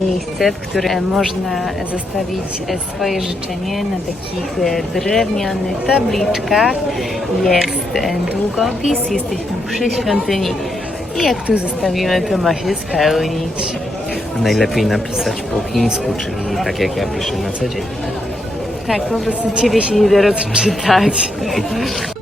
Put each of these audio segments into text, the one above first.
Miejsce, w którym można zostawić swoje życzenie na takich drewnianych tabliczkach. Jest długopis, jesteśmy przy świątyni i jak tu zostawimy, to ma się spełnić. Najlepiej napisać po chińsku, czyli tak jak ja piszę na co dzień. Tak, po prostu ciebie się nie da rozczytać.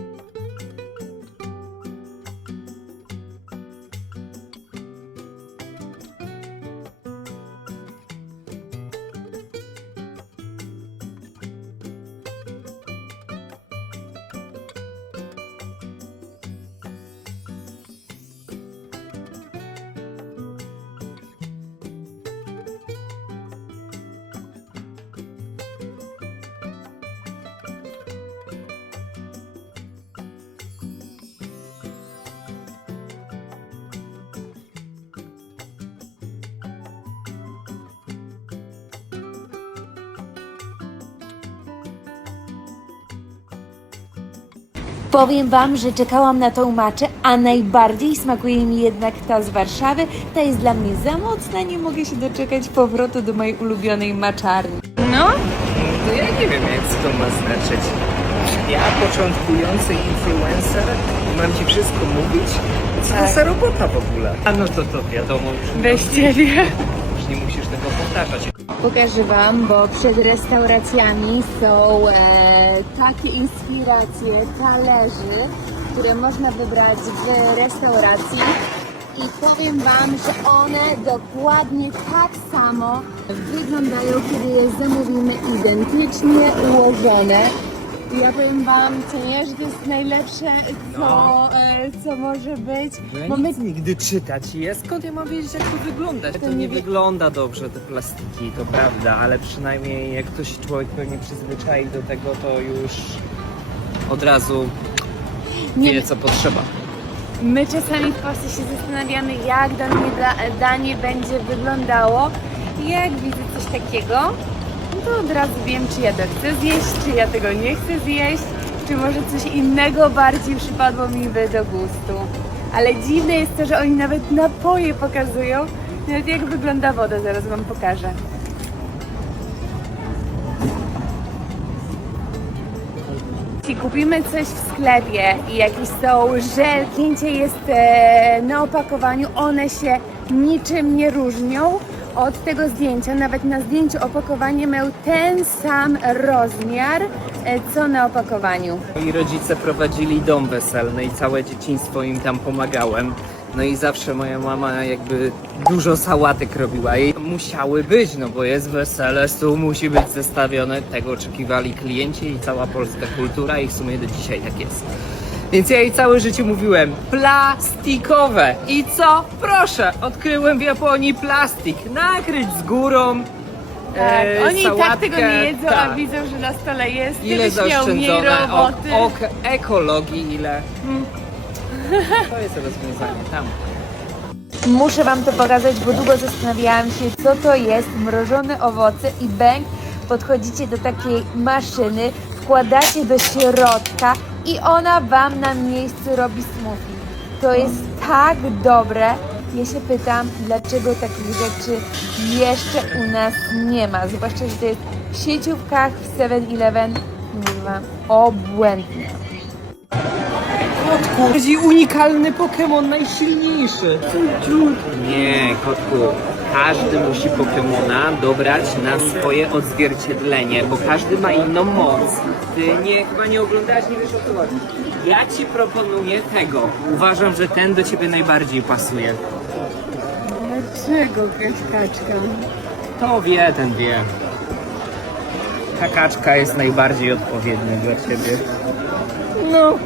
Powiem Wam, że czekałam na tą maczę, a najbardziej smakuje mi jednak ta z Warszawy. Ta jest dla mnie za mocna, nie mogę się doczekać powrotu do mojej ulubionej maczarni. No, No ja nie wiem, jak co to ma znaczyć. Ja, początkujący influencer, mam ci wszystko mówić? Co Tak. to za robota w ogóle? A no to to wiadomo, bez ciebie. Nie musisz tego powtarzać. Pokażę Wam, bo przed restauracjami są e, takie inspiracje talerzy, które można wybrać w restauracji. I powiem Wam, że one dokładnie tak samo wyglądają, kiedy je zamówimy identycznie ułożone. Ja powiem Wam, co nie, że to jest najlepsze, co, e, co może być. No ja nic nigdy czytać jest. Skąd ja mam wiedzieć, jak to wygląda? To nie nie wie- wygląda dobrze, te plastiki, to prawda, ale przynajmniej jak ktoś człowiek nie przyzwyczai do tego, to już od razu Nie wie, co potrzeba. My czasami w Polsce się zastanawiamy, jak dane da- danie będzie wyglądało. Jak widzę coś takiego, no to od razu wiem, czy ja to chcę zjeść, czy ja tego nie chcę zjeść, czy może coś innego bardziej przypadło mi by do gustu. Ale dziwne jest to, że oni nawet napoje pokazują, nawet jak wygląda woda, zaraz Wam pokażę. Jeśli kupimy coś w sklepie i jakieś są żelki, zdjęcie jest e, na opakowaniu, one się niczym nie różnią od tego zdjęcia. Nawet na zdjęciu opakowanie miał ten sam rozmiar, e, co na opakowaniu. Moi rodzice prowadzili dom weselny i całe dzieciństwo im tam pomagałem. No i zawsze moja mama jakby dużo sałatek robiła i musiały być, no bo jest wesele, stół musi być zestawiony. Tego oczekiwali klienci i cała polska kultura i w sumie do dzisiaj tak jest. Więc ja jej całe życie mówiłem plastikowe. I co? Proszę, odkryłem w Japonii plastik. Nakryć z górą. Tak, e, oni i tak sałatkę, tego nie jedzą, a tak. widzą, że na stole jest. Ile zaoszczędzone o, roboty. o ekologii, ile. To jest rozwiązanie tam. Muszę Wam to pokazać, bo długo zastanawiałam się, co to jest mrożone owoce i bęk. Podchodzicie do takiej maszyny, wkładacie do środka i ona Wam na miejscu robi smoothie. To jest tak dobre. Ja się pytam, dlaczego takich rzeczy jeszcze u nas nie ma. Zwłaszcza, że to jest w sieciówkach, w 7-Eleven. Mówię Wam, obłędnie. Kotku! Bardziej unikalny Pokémon, najsilniejszy. Nie, kotku. Każdy musi Pokémona dobrać na swoje odzwierciedlenie, bo każdy ma inną moc. Ty nie, chyba nie oglądasz, nie wiesz o co chodzi. Ja ci proponuję tego. Uważam, że ten do ciebie najbardziej pasuje. Dlaczego kaczka? To wie, ten wie. Kakaczka jest najbardziej odpowiednia dla ciebie. No.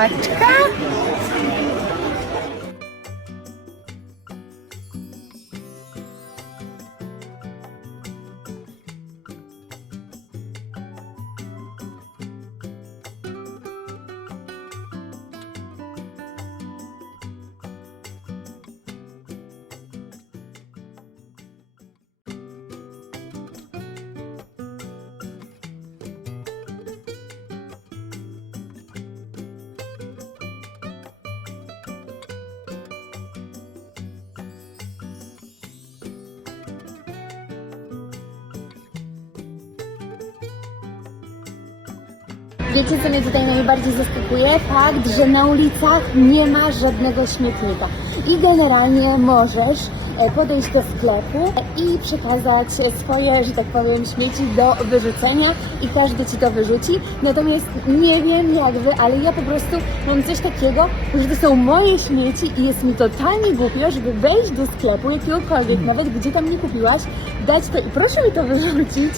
Kaczka? Wiecie, co mnie tutaj najbardziej zaskakuje? Fakt, że na ulicach nie ma żadnego śmietnika. I generalnie możesz podejść do sklepu i przekazać swoje, że tak powiem, śmieci do wyrzucenia i każdy ci to wyrzuci. Natomiast nie wiem jak wy, ale ja po prostu mam coś takiego, że to są moje śmieci i jest mi totalnie głupio, żeby wejść do sklepu jakiegokolwiek, nawet gdzie tam nie kupiłaś, dać to i proszę mi to wyrzucić,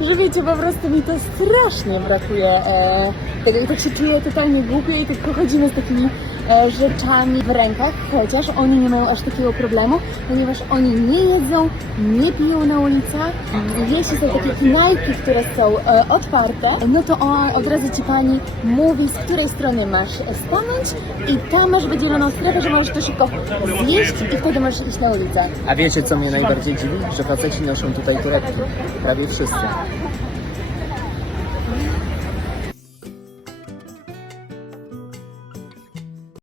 że wiecie, po prostu mi to strasznie brakuje e, i tak się czuję totalnie głupio i tylko chodzimy z takimi e, rzeczami w rękach, chociaż oni nie mają aż takiego problemu, ponieważ oni nie jedzą, nie piją na ulicach. Jeśli są takie knajpy, które są e, otwarte, no to on, od razu ci pani mówi, z której strony masz stanąć i tam masz wydzieloną strefę, że możesz to szybko zjeść i wtedy możesz iść na ulicę. A wiecie co mnie najbardziej dziwi? Że faceci noszą tutaj torebki. Prawie wszyscy.